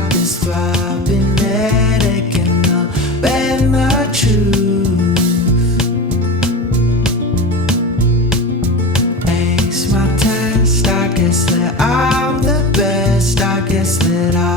got this throbbing headache and I'll bend the truth. Ace my test, I guess that I'm the best. I guess that I